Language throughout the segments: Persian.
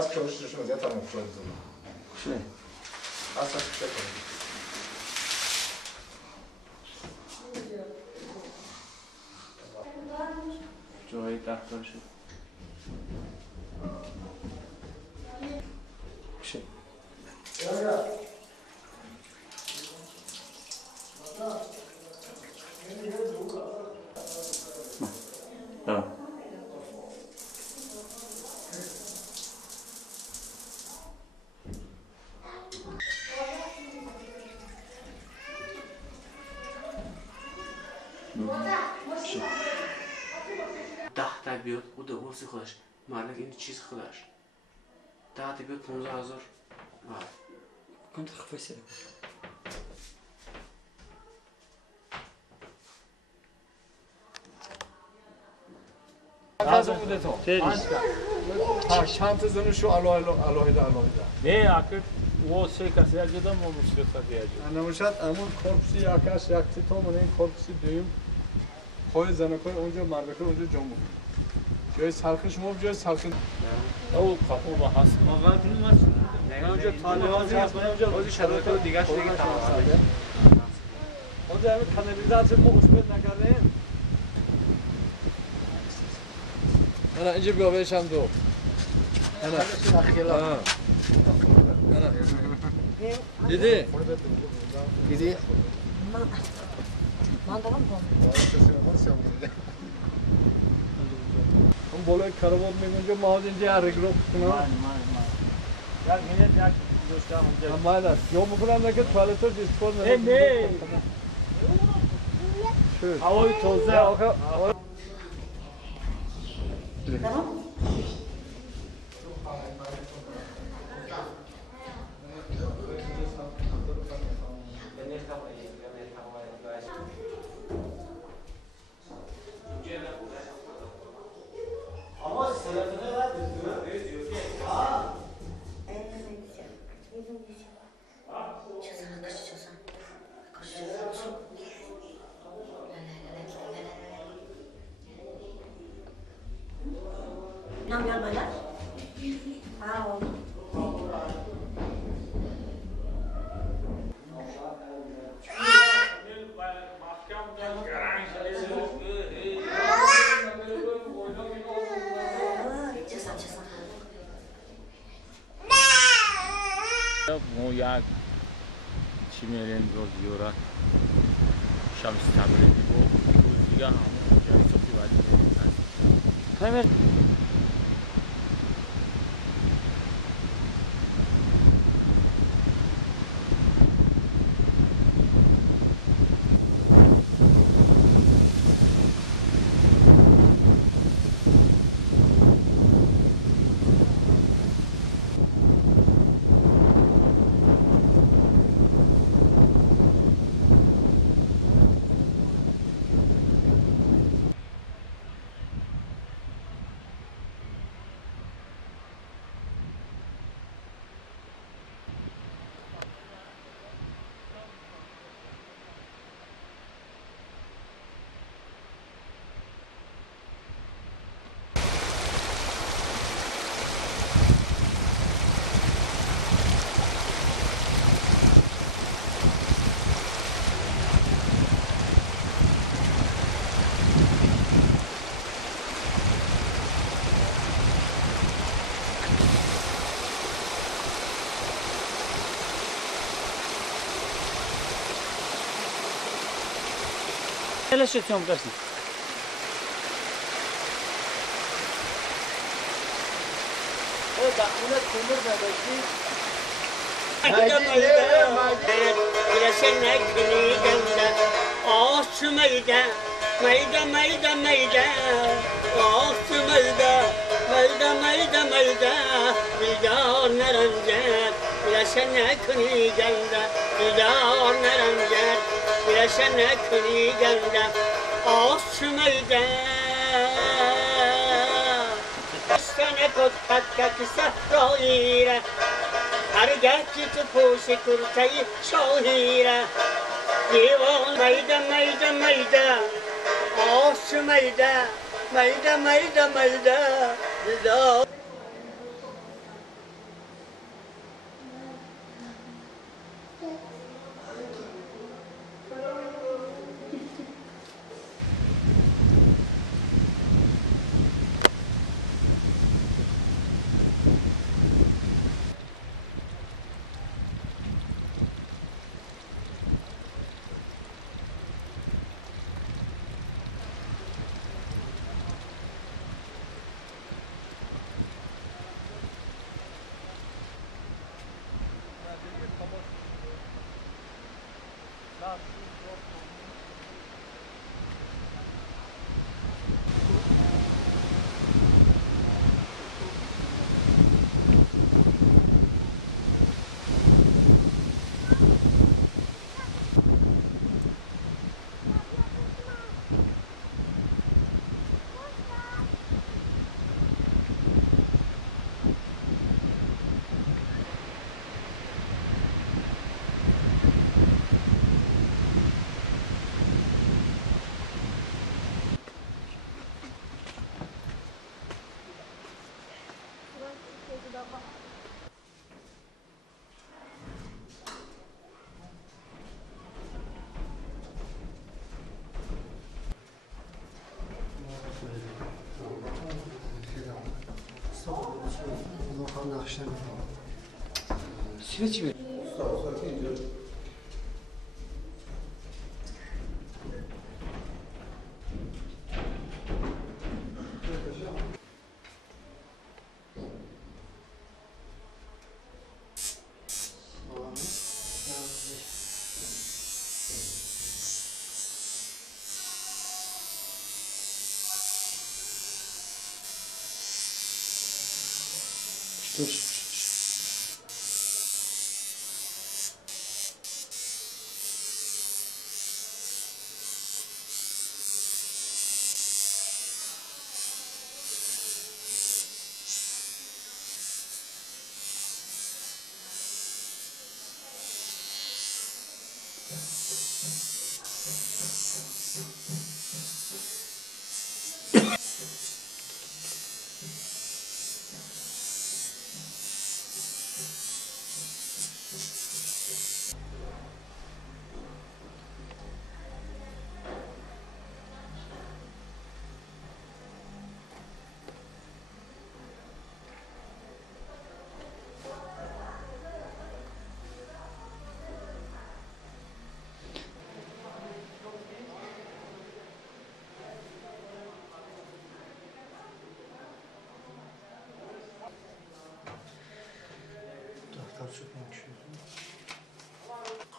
Az çalışıyorsunuz ya tamam şu an. Şey. Az şey yapalım. جایی دفتر شد Şey. tamam. ده بیاد خود حوضی خودش مالک این چیز خودش 10 بیاد 15,000 کم تخفی سر Kazım bu deto. Ha şantı zını şu alohida. Ne akıp o şey kasaya gidelim o müşteri kasaya gidelim. Anlamışat amul korpusu yakaş yaktı tomunun korpusu düğüm. Koy zana koy onca marbekör onca comu. Joy sarkış mob joy sarkın. O kapı bahası. آقا فیلم هست نگاه اونجا طالبان هست بازی شرایط رو دیگه شده که تمام Onca hem kanalizasyon bu uspet nakarım. Ana ince bir havaya şam do. Ana. Ana. Didi. Didi. हम बोले खरबों में मुझे महाजन जी आ रही ग्रुप सुना Ya millet ya dostlar amca. हमारा जो मुकराम लगे tuvalet और dispose में Ne? Şöyle. Havayı tozda. Ya oka. Tamam. Ama selamını ver Ne yapıyor böyle? Ha oldu. ما یک چی میریم زیارت شمس تبریزی و روز دیگه همون جای صبحی باید بریم. Hele şetiyorum dersin. O da ona kumur da bekli Bilesin ekini gönder Ağaççı meyde Ağaççı meyde Bilgar nerencer Bilesin ekini gönder Bilgar nerencer Bilesin ekini gönder Ağaççı meyde Stane kot katkak sahrayire Her geçit poşi kurtayı şahire Divan meyda Ağaççı meyda Dida Nakışlar. Süreç mi? Dur.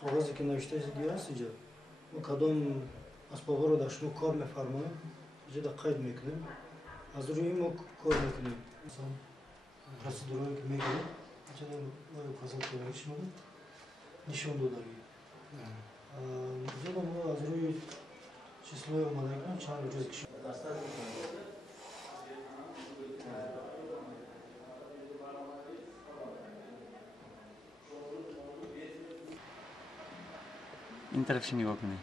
Кағази ки навиштаи диҳаст иҷа мо кадом асбобҳоро дар шумо кор мефармоем иҷа да қайд мекунем аз рӯи мо кор мекунем масалан процедурае ки мегирем иҷа казал кораи шумо нишон додагӣ иҷа мо аз рӯи числои омадагиам чанд рӯз кишид این طرفش نگاه کنه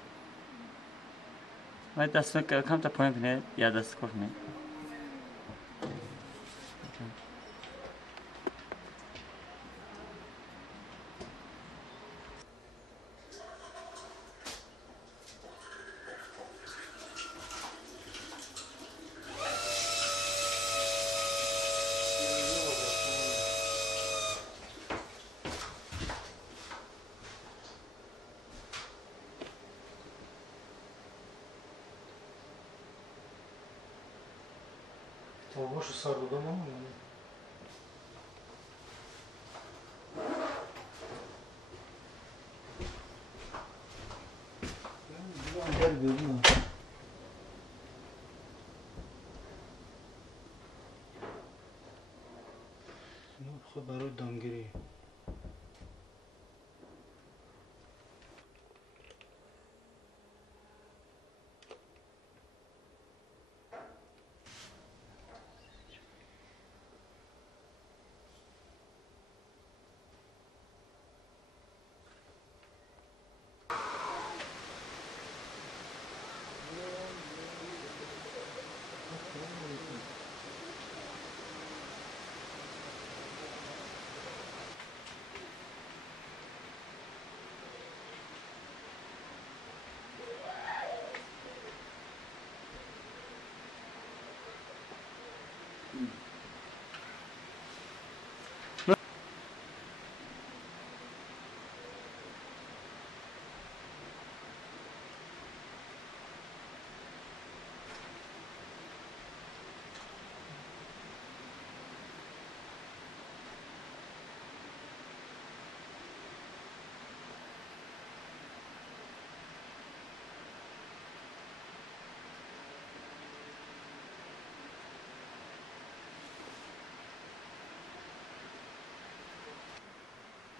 باید دست کم تا پایین کنه یا دست کار کنه Бошо сар додам агар бёрна хуб барои дамгирӣ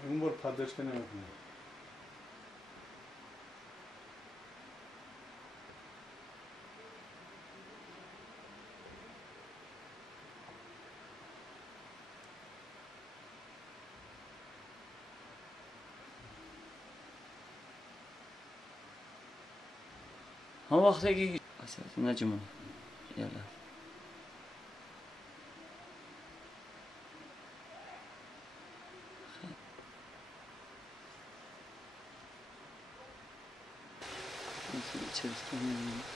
اون بار پدرشته نمیکنه هم وقتی که نجمون یالا içerisinde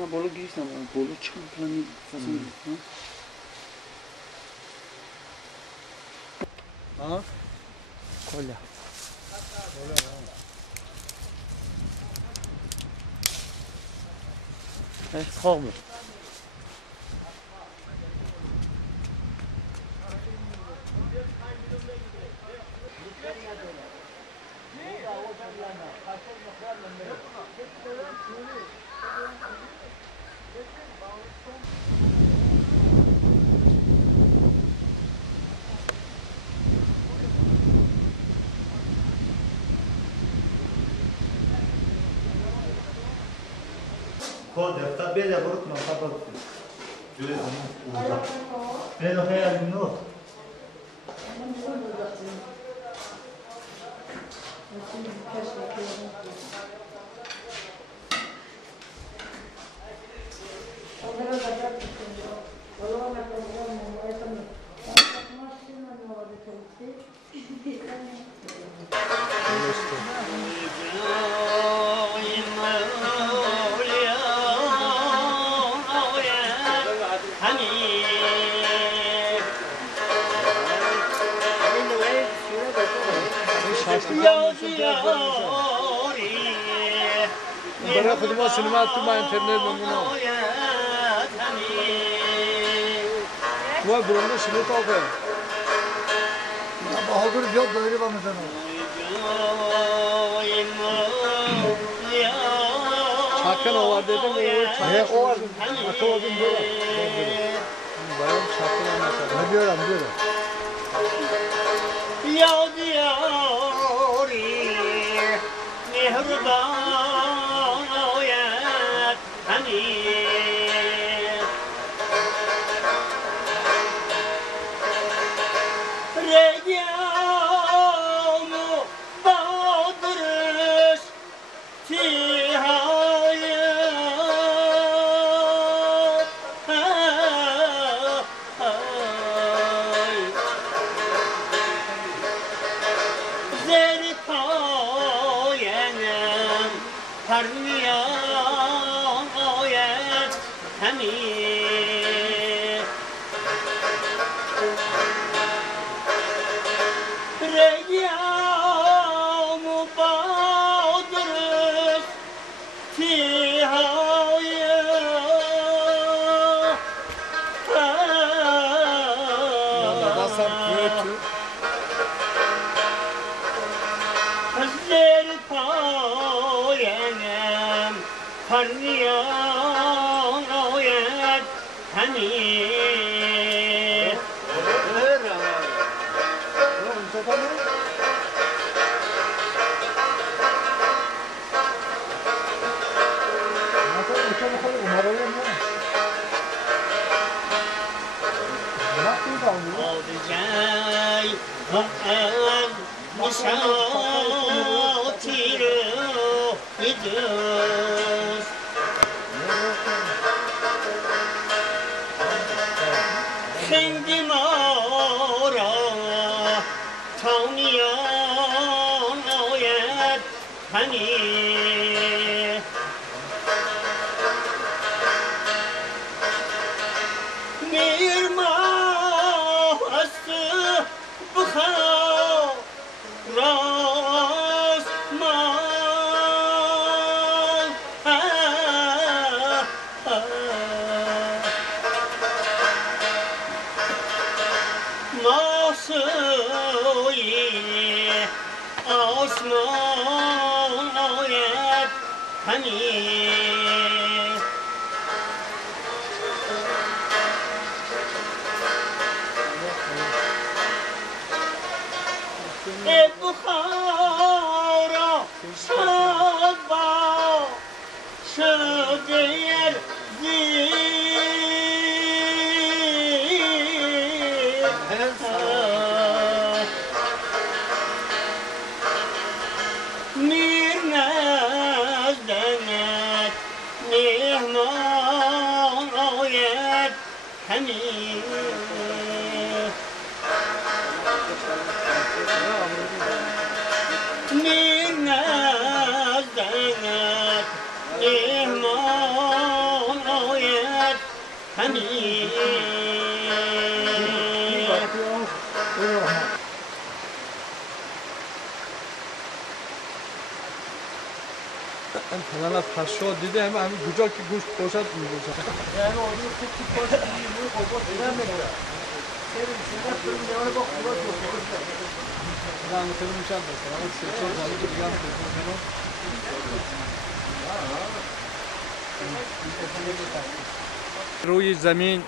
Bana bolu giysen bolu çıkın falan fason. Ha? Kolya. Kalk mı? Kod defter bir de vurup kapat. Böyle uzak. Ben o hayalim yok. Bana kuduma sinema attım ben internet memnunum. Bu ay burunda şimdi kalkıyor. Bahadır yok böyle var mesela. Çakın o var dedim. O var. Atamadım böyle. Bayan çakın olmasa. Ne diyorum böyle. Ya diyari mehruban oyat hani Regamu badırış tihayat Zerpayenem parniyan oyet hemir Regamu badırış tihayat Basam kötü. Zerpayenem parniyan oyet hemir Olacay vahad nişatiru idus Kendi mara taniyan oyet hani Nirmah astı bıkhar Rasman Masuyi Osman oyet hani Bukhara şabba şöder Mirnaz denet Nihman oyet Hamid Mirnaz denet Nihman این پدر پشا دیده همین کجا که گوشت باشد می‌باشد. یعنی آدم خوب تو پاش می‌مونه خب دیدم میگه. Ben oturmuşam mesela. Ama seçiyor zaten bir yan روی زمین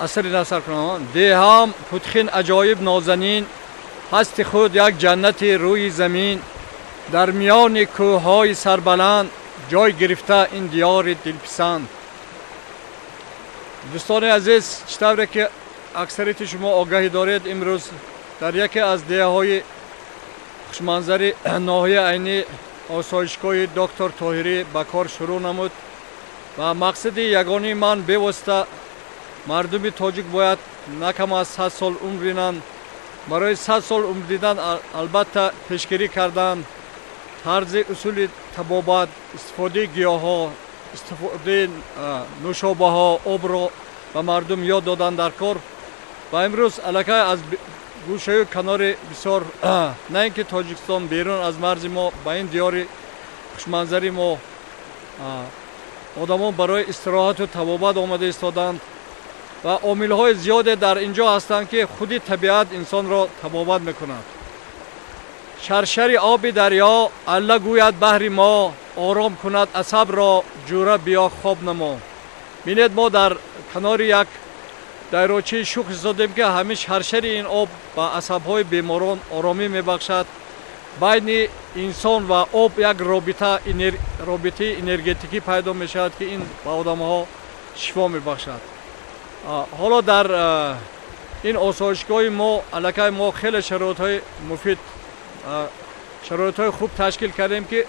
اثر نصر کنان دهام پتخین عجایب نازنین هست خود یک جنت روی زمین در میان کوههای سربلند جای گرفته این دیار دلپسند. دوستان عزیز چطوره که اکثریت شما آگاهی دارید امروز در یکی از دهه‌های خوشمنظر ناحیه عینی آسایشگاه دکتر طاهری به کار شروع نمود و مقصد یگانه من بواسطه مردم تاجیک باید نکم از 100 سال عمر بینند. برای 100 سال عمر دیدن البته پیشگیری کردن طرز اصول طبابت، استفاده گیاها، استفاده نوشابه ها، آب را و مردم یاد دادن در کار. و امروز علاقه از گوشه کنار بسیار نه اینکه تاجیکستان بیرون از مرز ما با این دیار خوشمنظری ما آدمان برای استراحت و طبابت آمده ایستادند و عامل‌های زیاد در اینجا هستند که خودی طبیعت انسان را طبابت میکند. شرشر آب دریا الله گوید بحر ما آرام کند عصب را جوره بیا خواب نما. بینید ما در کنار یک دریاچه شوخ ایستادیم که همه شرشر این آب با عصب‌های بیماران آرامی میبخشد. بین انسان و آب یک رابطه انرژتیکی پیدا میشود که این به آدم‌ها شفا میبخشد. حالا در این آسایشگاه ما علاقه ما خیلی شرایط‌های مفید شرایط‌های خوب تشکیل کردیم که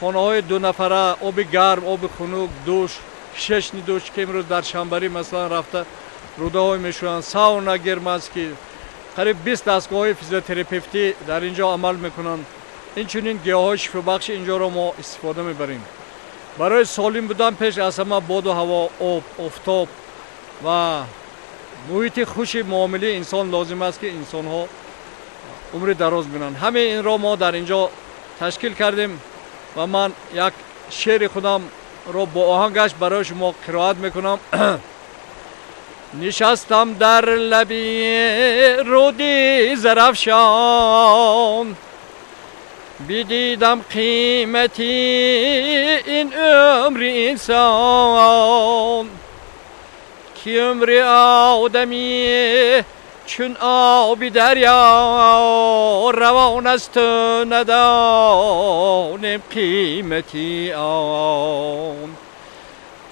خانه‌های 2 نفره، آب گرم، آب خنک، دوش، 6 دوش که امروز در شنبری مثلا رفته روده‌های میشوند، ساونا گرم است که قریب 20 دستگاه فیزیوتراپیوتی در اینجا عمل میکنند. این چنین گیاهای شفابخش اینجا را ما استفاده میبریم. برای سالم بودن پیش از همه باد و هوا، آب، آفتاب و محیط خوش معامله انسان لازم است که انسان ها عمر دراز بینند. همه این را ما در اینجا تشکیل کردیم و من یک شعر خودم را با آهنگش برای شما قرائت میکنم. نشستم در لبی رودی زرفشان بدیدم قیمتی این عمر انسان که عمر آدمی چون آب دریا روان است ندانم قیمتی آن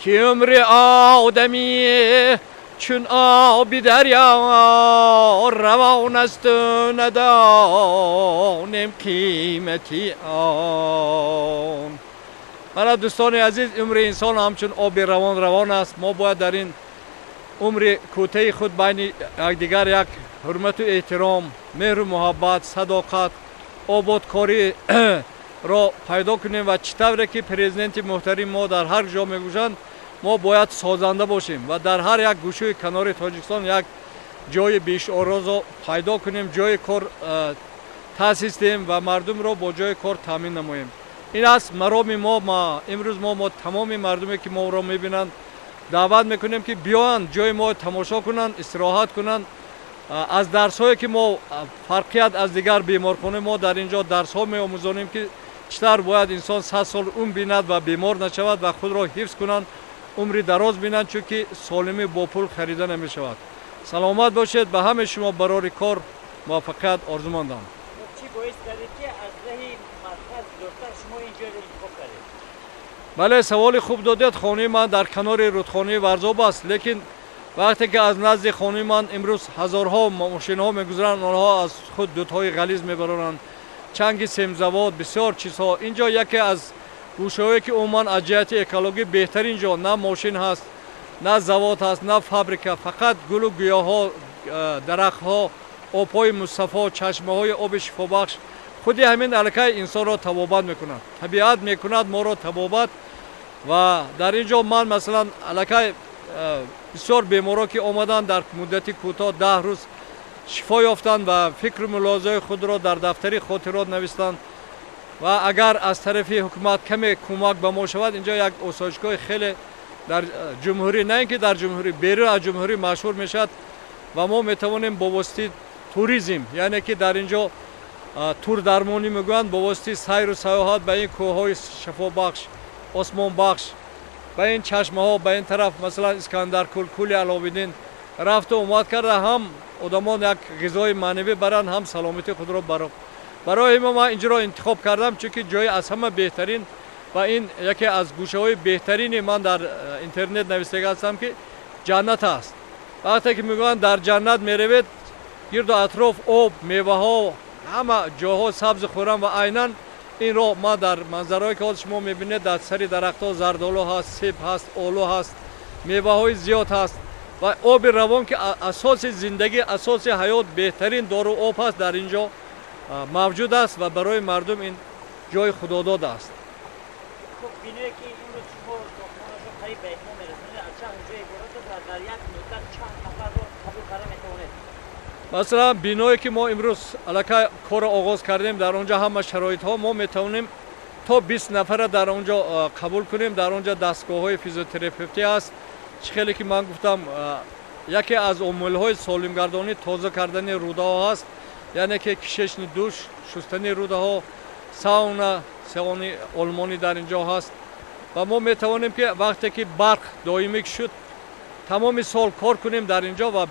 که عمر آدمی چون آب دریا روان است ندانم قیمتی آن. من دوستان عزیز عمر انسان همچون آب روان است. ما باید در این عمر کوتاه خود بین یکدیگر یک حرمت و احترام، مهر و محبت، صداقت، آبادکاری را پیدا کنیم و چطوره که پرزیدنت محترم ما در هر جا میگویند ما باید سازنده باشیم و در هر یک گوشه کنار تاجیکستان یک جای بیش آراز را پیدا کنیم، جای کار تأسیس دهیم و مردم را با جای کار تامین نماییم. این است مرام ما. امروز ما تمام مردمی که ما را میبینند دعوت میکنیم که بیان جای ما تماشا کنند، استراحت کنند. از درس هایی که ما فرقیت از دیگر بیمارخانه ما در اینجا درس ها میآموزانیم که چطور باید انسان 100 سال عمر بیند و بیمار نشود و خود را حفظ کنند، عمر دراز بینند، چون که سالمی با پول خریده نمی شود. سلامت باشید. به همه شما برای کار موفقیت آرزومندم. چی باعث کردید که از راه مرکز دورتر شما اینجا رو انتخاب کردید؟ بله سوال خوب دادید. خانه من در کنار رودخانه ورزاب است، لیکن وقتی که از نزد خانه من امروز هزارها ماشین ها میگذرند، آنها از خود دوتای غلیظ میبرند، چنگ سمزواد، بسیار چیزها. اینجا یکی از گوشه‌هایی که عموما از جهت اکولوژی بهترین جا، نه ماشین هست، نه زواد هست، نه فابریکه، فقط گل و گیاها، درختها، آب‌های مصفا، چشمه‌های آب شفابخش. خودی همین علاقه انسان را طبابت میکند، طبیعت میکند ما را طبابت. و در اینجا من مثلا علاقه بسیار بیمارا که آمدن در مدت کوتاه 10 روز شفا یافتند و فکر ملاحظه خود را در دفتر خاطرات نوشتند. و اگر از طرف حکومت کمی کمک به ما شود اینجا یک آسایشگاه خیلی در جمهوری، نه اینکه در جمهوری، بیرون از جمهوری مشهور میشد و ما میتوانیم با واسطه توریسم، یعنی که در اینجا تور درمانی میگویند، با واسطه سیر و سیاحت به این کوههای شفا بخش، آسمان بخش، به این چشمه ها، به این طرف مثلا اسکندر کول، کولی علاوالدین رفت و اومد کرده، هم آدمان یک غذای معنوی برند، هم سلامتی خود را برای ما اینجا را انتخاب کردم، چون که جای از همه بهترین و این یکی از گوشه های بهترین من در اینترنت نوشته هستم که جنت است. وقتی که میگویند در جنت میروید، گرد و اطراف آب، میوه ها، همه جاها سبز خورم و عیناً این را ما در منظرهایی که شما میبینید در سری درخت ها زردالو هست، سیب هست، آلو هست، میوه های زیاد هست و آب روان که اساس زندگی، اساس حیات، بهترین دارو آب هست در اینجا موجود است و برای مردم این جای خداداد است. خب بینه که این رو شما دخترانشون قریب به اتمام میرسونه، از چند جای عبارت و در یک مدت چند نفر رو قبول کردن میتوانید؟ مثلا بینایی که ما امروز علاقه کار آغاز کردیم، در اونجا همه شرایط ها ما میتونیم تا 20 نفر در اونجا قبول کنیم. در اونجا دستگاه های فیزیوتراپی است. خیلی که من گفتم یکی از عامل های سالمگردانی تازه کردن روده ها هست، یعنی که کشش دوش، شستن روده ها، ساونا آلمانی در اینجا هست و ما میتوانیم که وقتی که برق دائمی شد تمام سال کار کنیم در اینجا و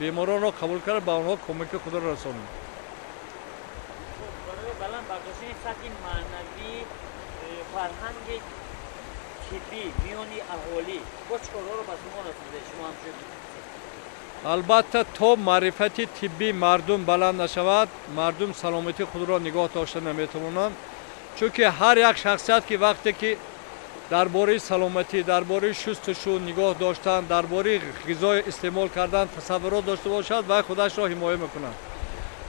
بیماران را قبول کرده به آنها کمک خود را رسانیم. برای بلند برداشتن سطح معنوی فرهنگ طبی میانی اهالی با چکارها رو به شما رسیده؟ شما همچنین البته تا معرفت طبی مردم بلند نشود، مردم سلامتی خود را نگاه داشته نمیتوانند، چون که هر یک شخصیت که وقتی که درباره سلامتی، درباره شستشو نگاه داشتن، درباره غذای استعمال کردن تصورات داشته باشد و خودش را حمایت میکنند.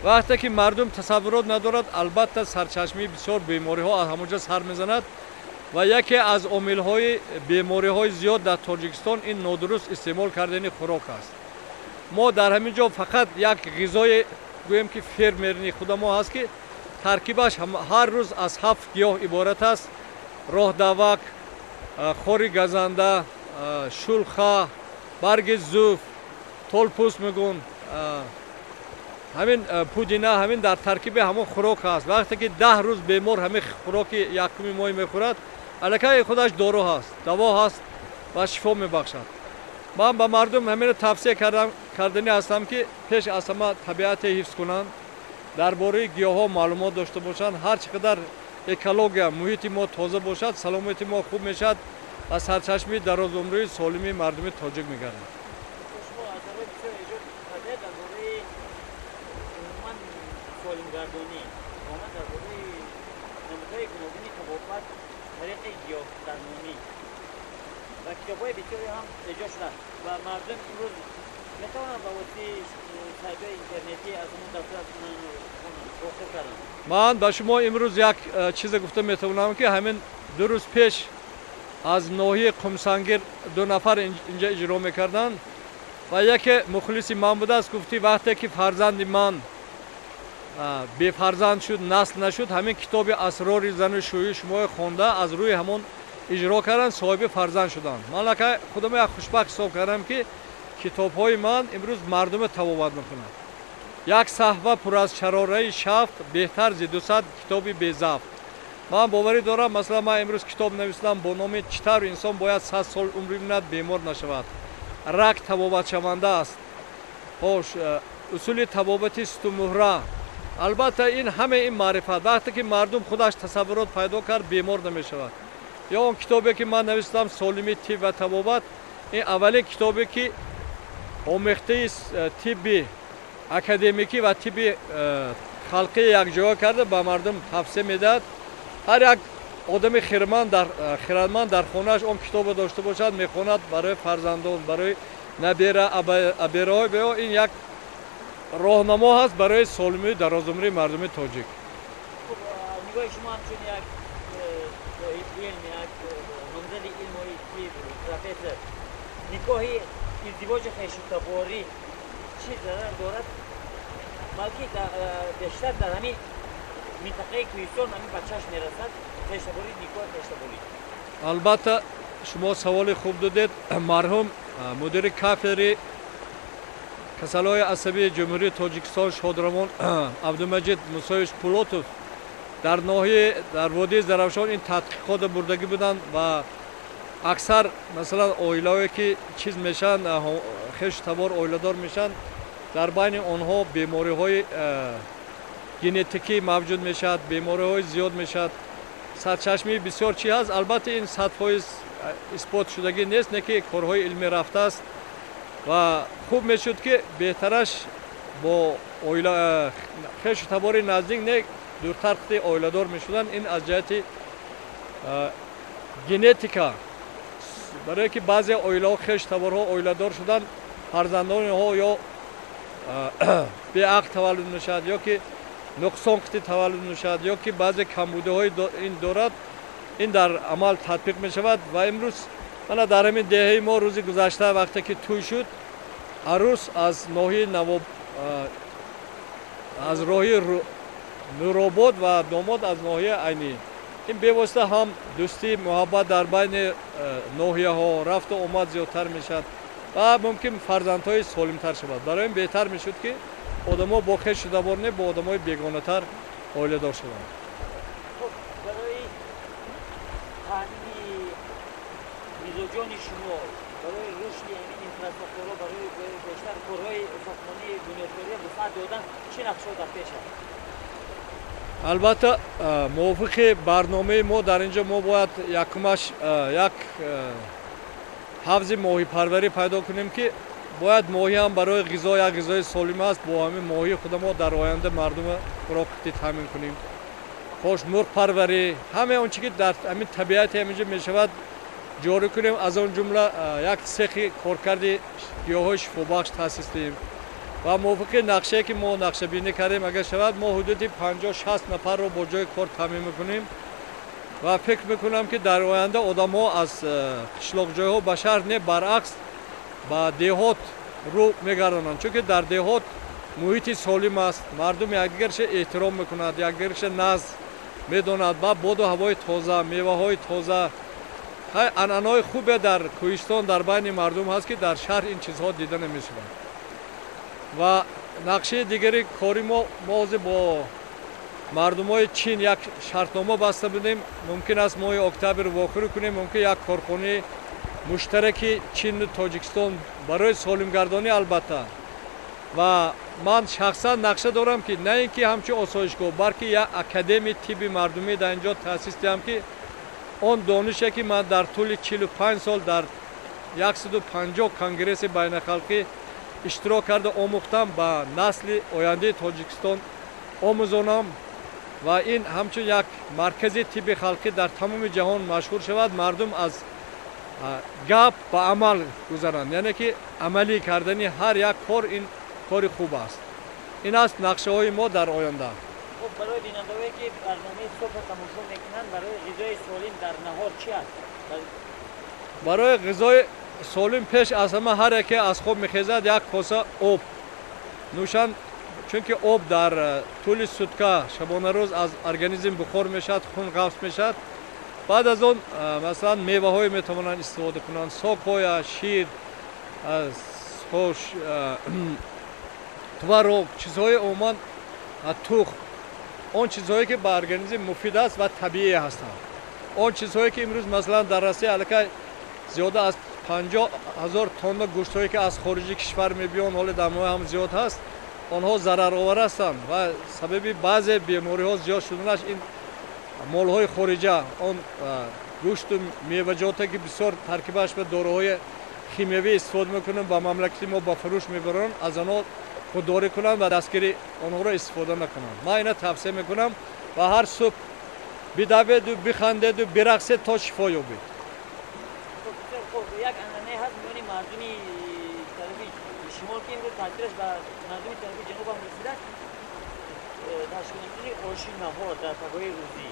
وقتی که مردم تصورات ندارد، البته سرچشمه بسیار بیماری ها از همونجا سر میزند و یکی از عامل های بیماری های زیاد در تاجیکستان این نادرست استعمال کردن خوراک است. ما در همین جا فقط یک غذای گویم که فرمرنی خود ما هست که ترکیبش هر روز از 7 گیاه عبارت است: راه دوک، خوری گزنده، شلخه، برگ زوف، تلپوس میگون، همین پودینه، همین در ترکیب همون خوراک است. وقتی که 10 روز بیمار همین خوراک یکمی ماه میخورد، علاقه خودش دارو هست، دوا هست و شفا میبخشد. من به مردم همین توصیه کردنی هستم که پیش از همه طبیعت حفظ کنند، درباره گیاها معلومات داشته باشند. هر چقدر اکولوژی محیط ما تازه باشد، سلامت ما خوب میشد و سرچشمه دراز عمری سالمی مردم تاجیک میگردد. شما از طرف بسیار ایجاد کرده درباره عموما سالمگردانی، عموما درباره نمودهای گوناگون طبابت طریق گیاه درمانی و کتاب‌های بسیاری هم ایجاد شده و مردم امروز میتوانند با واسطه سایت‌های اینترنتی از اون دسترس رسید کردن. من به شما امروز یک چیز گفته میتونم که همین 2 روز پیش از ناحیه قمسنگیر 2 نفر اینجا اجرا میکردن و یکی مخلصی من بوده است، گفتی وقتی که فرزند من بی فرزند شد، نسل نشد، همین کتاب اسرار زن شویی شما خونده از روی همون اجرا کردن، صاحب فرزند شدن. من که خودم یک خوشبخت حساب کردم که کتاب های من امروز مردم تبابت میکنند. یک صحبه پر از شراره شفت بهتر ز 200 کتاب بی ضبط. من باوری دارم، مثلا من امروز کتاب نوشتم با نام چطور انسان باید 100 سال عمر بماند بیمار نشود. رگ تبابت شونده است. خوش اصول تبابت است و مهره. البته این همه این معرفت وقتی که مردم خودش تصورات پیدا کرد بیمار نمیشود. یا اون کتابی که من نوشتم سالمی طب و تبابت، این اولین کتابی که آمیخته طبی اکادمیکی و طبی خلقی یک جا کرده به مردم توصیه میداد. هر یک آدم خردمند در خانهش اون کتاب داشته باشد، میخواند برای فرزندان، برای نبیره ابیرهای بیا. این یک راهنما هست برای سالمی درازعمری مردم تاجیک. خب نگاه شما همچون یک علم، یک نامزد علم و پروفسور، نگاهی ازدواج خیشتباری چی ضرر دارد؟ بلکه بیشتر در همین минтақаи кӯҳистон ҳамин ба чашм мерасад хештаборӣ никоҳ хештаборӣ. албатта шумо саволи хуб додед. марҳум мудири кафедри касалҳои асабии ҷумҳурии тоҷикистон шодрамон абдумаҷид мусоевич пулотов дар ноҳияи дар водии заравшон ин тадқиқотро бурдагӣ буданд ва аксар масалан оилае ки чиз мешаванд хешу табор оиладор мешаванд дар байни онҳо бемориҳои генетикӣ мавҷуд мешавад, бемориҳои зиёд мешавад. сарчашмаи бисёр чӣ ҳаст. албатта ин 100% исботшудагӣ нест, не ки корҳои илмӣ рафтааст ва хуб мешуд ки беҳтараш бо хешу табори наздик не дуртар қити оиладор мешуданд. ин аз ҷиҳати генетика, барое ки баъзе оилаҳо хешу таборҳо оиладор шуданд, фарзандонҳо ё беақл таваллуд мешавад ё ки нуқсон қити таваллуд мешавад ё ки баъзе камбудиҳои ин дорад. ин дар амал татбиқ мешавад ва имрӯз мана дар ҳамин деҳаи мо рӯзи гузашта вақте ки тӯй шуд, арӯс аз ноҳияи навоб аз роҳи нуробод ва домод аз ноҳияи айнӣ. ин бевосита ҳам дӯстӣ муҳаббат дар байни ноҳияҳо рафту омад зиёдтар мешавад ва мумкин фарзандҳои солимтар шавад. барои ин беҳтар мешуд ки одамҳо бо хешшудабор не бо одамҳои бегонатар оиладор шаванд. خب برای تامین مزاجان شما، برای رشد این اینفراستراکچورها، برای بیشتر کارهای ساختمانی بنیادکاری وسعت دادن چه نقشه‌ای در پیش است؟ албатта мувофиқи барномаи мо дар инҷо мо бояд якумаш як ҳавзи моҳипарварӣ пайдо кунем ки бояд моҳиам барои ғизо як ғизои солим аст. бо ҳамин моҳии худамо дар оянда мардума хӯрокқитӣ таъмин кунем. хош мурғпарварӣ, ҳамаи он чӣ ки дар ҳамин табиати ҳаминҷо мешавад ҷорӣ кунем. аз он ҷумла як сехи коркарди гиёҳҳои шифобахш таъсис диҳем ва мувофиқи нақшае ки мо нақшабинӣ кардем агар шавад, мо ҳудуди 50-60 нафарро бо ҷои кор таъмин мекунем ва фикр мекунам ки дар оянда одамҳо аз қишлоқҷойҳо ба шаҳр не баръакс ба деҳот рӯ мегардонанд, чунки дар деҳот муҳити солим аст, мардум якдигарашро эҳтиром мекунад, якдигарашро назд медонад, ба боду ҳавои тоза, меваҳои тоза. анъанаҳои хубе дар кӯҳистон дар байни мардум ҳаст ки дар шаҳр ин чизҳо дида намешаванд. ва нақшаи дигари кори мо ҳозир бо мардумои чин як шартнома баста будем. мумкин аст моҳи октябр вохӯрӣ кунем, мумкин як корхонаи муштараки чину тоҷикистон барои солимгардонӣ албатта. ва ман шахсан нақша дорам ки на ин ки ҳамчун осоишгоҳ, балки як академияи тибби мардумӣ дар инҷо таъсис диҳам ки он донише ки ман дар тӯли 45 сол дар 150 конгресси байнахалқӣ иштирок карда омӯхтам, ба насли ояндаи тоҷикистон омӯзонам ва ин ҳамчун як маркази тибби халқӣ дар тамоми ҷаҳон машҳур шавад. мардум аз гап ба амал гузаранд, яъне ки амалӣ кардани ҳар як кор ин кори хуб аст. ин аст нақшаҳои мо дар оянда. خب برای بیننده‌هایی که برنامه صبح تماشا میکنند برای غذای سالم در نهار چی است؟ барои ғизои солим пеш аз ҳама ҳар яке аз хоб мехезад як коса об нӯшанд, чунки об дар тӯли сутка шабонарӯз аз организм бухор мешавад, хун ғафз мешавад. баъд аз он масалан меваҳое метавонанд истифода кунанд, сокҳоя, шир, хош тварок, чизҳои умуман тухм, он чизҳое ки ба организм муфид аст ва табиӣ ҳастанд. он чизҳое ки имрӯз масалан дар Россия аллакай зиёда аз 50 000 тонна гӯштҳое ки аз хориҷи кишвар мебиёнд, ҳоле дар моҳ ҳам зиёд ҳаст, онҳо зараровар ҳастанд ва сабаби баъзе бемориҳо зиёд шуданаш ин молҳои хориҷа, он гӯшту меваҷоте ки бисёр таркибаш ба дороҳои химиявӣ истифода мекунанд, ба мамлакати мо ба фурӯш мебаранд, аз онҳо худдорӣ кунанд ва дастгири онҳоро истифода накунанд. ман ина тавсия мекунам ва ҳар субҳ бидаведу бихандеду бирақсед то шифо ёбед. یک انانه هست میانی مردمی طرفی شمال که امروز تاثیرش به مردمی طرفی جنوب هم رسیده تشکیل نمیدونی آشی نهار در طبعه روزی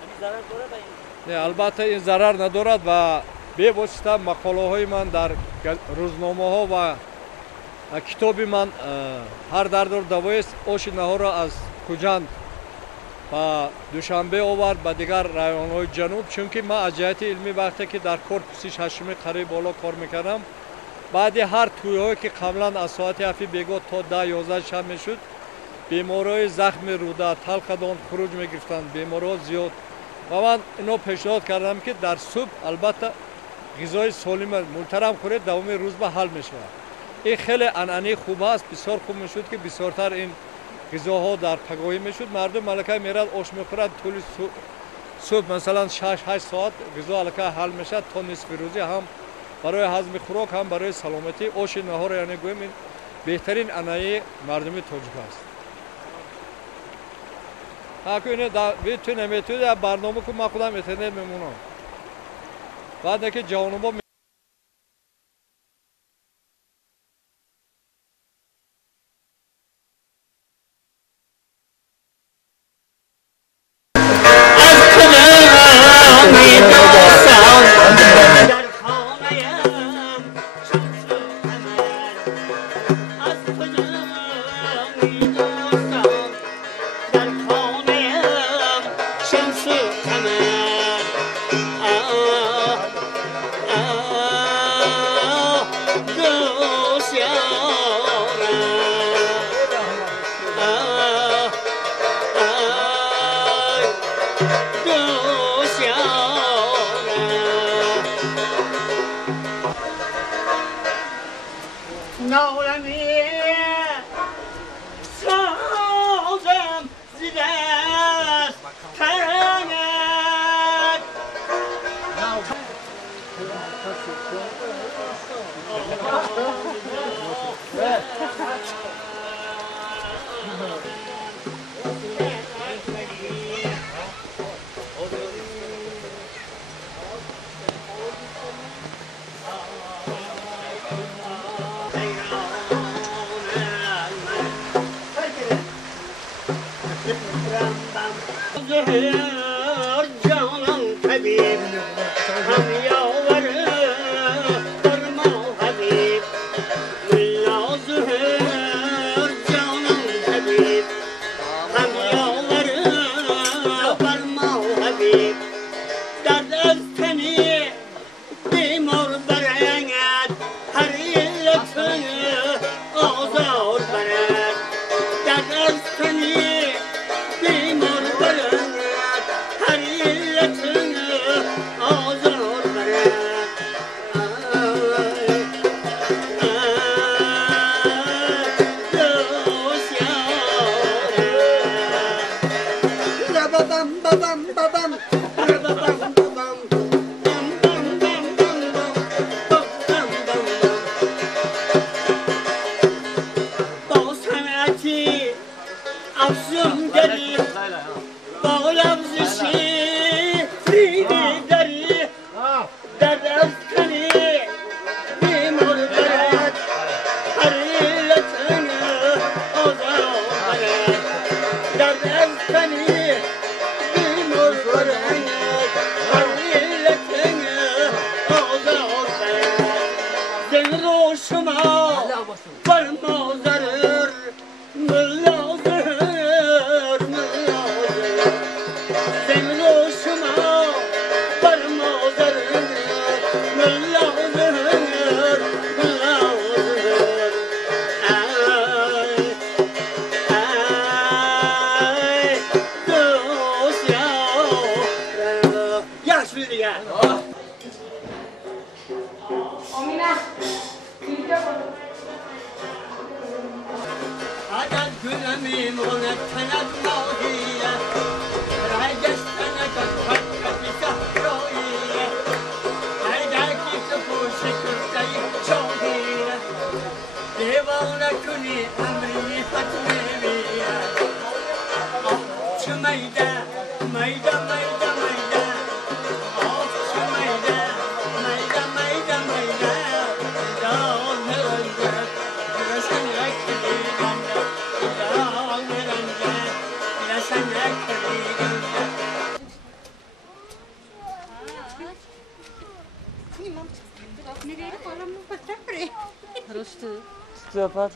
همین ضرر داره به این؟ نه البته این ضرر ندارد و به واسطه مقاله‌های من در روزنامه‌ها و کتاب من هر دردور دوای است. آشی نهار را از کجاند و دوشنبه آورد به دیگر رایون‌های جنوب. چون ما از جهت علمی وقتی که در کورپوس هشمی قریب بالا کار میکردم، بعد هر توی‌هایی که قبلا از ساعت 7 بیگاه تا 10-11 شب میشد، بیمارای زخم روده، تلخدان خروج میگرفتند، بیمارها زیاد. و من اینو پیشنهاد کردم که در صبح البته غذای سالم محترم خورید، دوام روز به حل میشه. این خیلی عنعنه خوب است، بسیار خوب میشد که بسیارتر این غذاها در پگاهی میشد. مردم ملکه میرد آش میخورد، طول صبح مثلا 6-8 ساعت غذا الکه حل میشه تا نصف روزی، هم برای هضم خوراک هم برای سلامتی. آش نهار یعنی گویم این بهترین عنعنه مردمی تاجیک است. اینه تو نمیتونی در برنامه که من خودم اینترنت میمونم. بعد که جوانوبا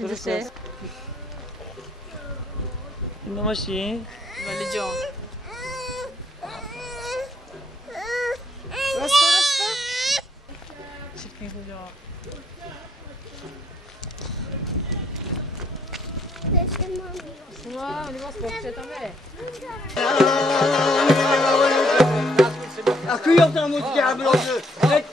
درسته. این ماشین ولی جان Akı yok da mutlu abi oldu. Evet.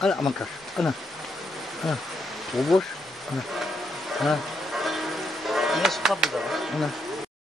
Ana aman kaç. Ana. Bu boş. Ana. Nasıl kapıda? Ana.